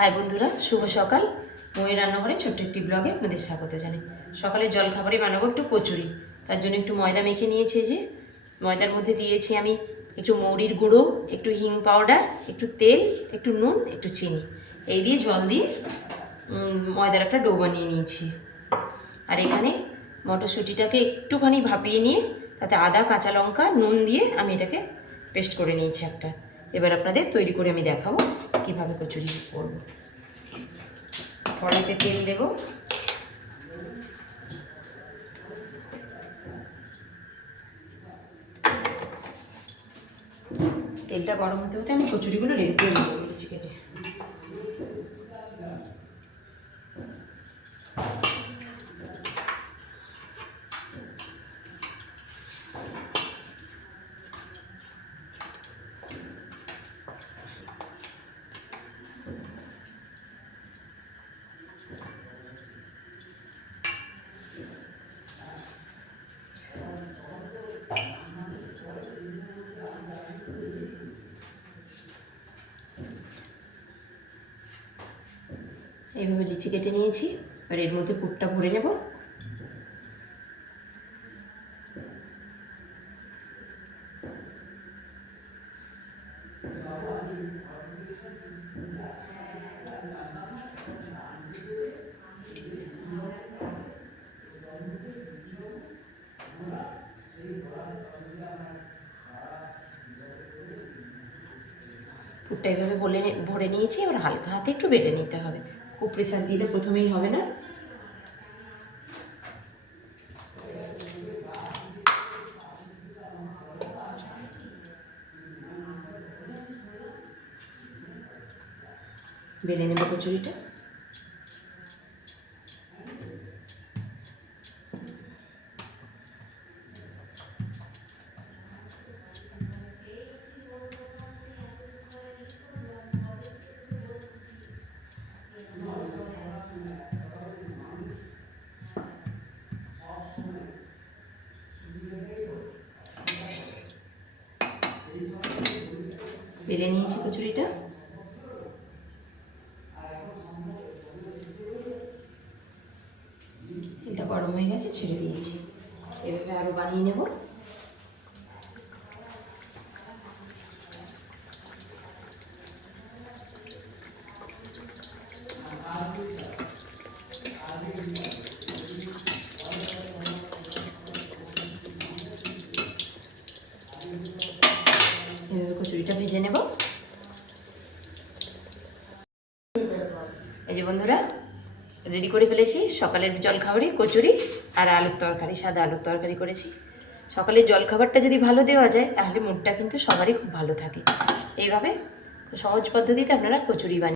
High বন্ধুরা, শুভ সকাল। ময়ের রান্নাঘরে ছোট্ট একটি ব্লগে আপনাদের স্বাগত জানাই। সকালে জলখাবারে বানাবো একটু কচুরি। তার জন্য একটু ময়দা মেখে নিয়েছি। যে ময়দার মধ্যে দিয়েছি আমি একটু মৌরির গুঁড়ো, একটু হিং পাউডার, একটু তেল, একটু নুন, একটু চিনি, এই দিয়ে জল দিয়ে ময়দার একটা ডো বানিয়ে নিয়েছি। আর এখানে মটরশুঁটিটাকে একটুখানি ভাপিয়ে নিয়ে তাতে আদা, কাঁচা লঙ্কা, নুন দিয়ে আমি এটাকে পেস্ট করে নিয়েছি একটা। এবার আপনাদের তৈরি করে আমি দেখাবো কীভাবে কচুরি করব। কড়াইতে তেল দেব, তেলটা গরম হতে হতে আমি কচুরিগুলো রেডি করে নেবো কেটে কেটে। এইভাবে লিচি কেটে নিয়েছি। আর এর মধ্যে পুরটা ভরে নেব। পুরটা এইভাবে ভরে নিয়েছি। এবার হালকা হাতে একটু বেটে নিতে হবে, খুব প্রেসার দিলে প্রথমেই হবে না। বেলে নেব কচুরিটা। বেলে নিয়েছি কচুরিটা। এটা গরম হয়ে গেছে, ছেড়ে দিয়েছি। এভাবে আরও বানিয়ে নেব। এভাবে কচুরিটা ভেজে নেব। এই যে বন্ধুরা, রেডি করে ফেলেছি সকালের জলখাবারে কচুরি আর আলুর তরকারি, সাদা আলুর তরকারি করেছি। সকালের জলখাবারটা যদি ভালো দেওয়া যায় তাহলে মুডটা কিন্তু সবারই খুব ভালো থাকে। এইভাবে সহজ পদ্ধতিতে আপনারা কচুরি বানিয়ে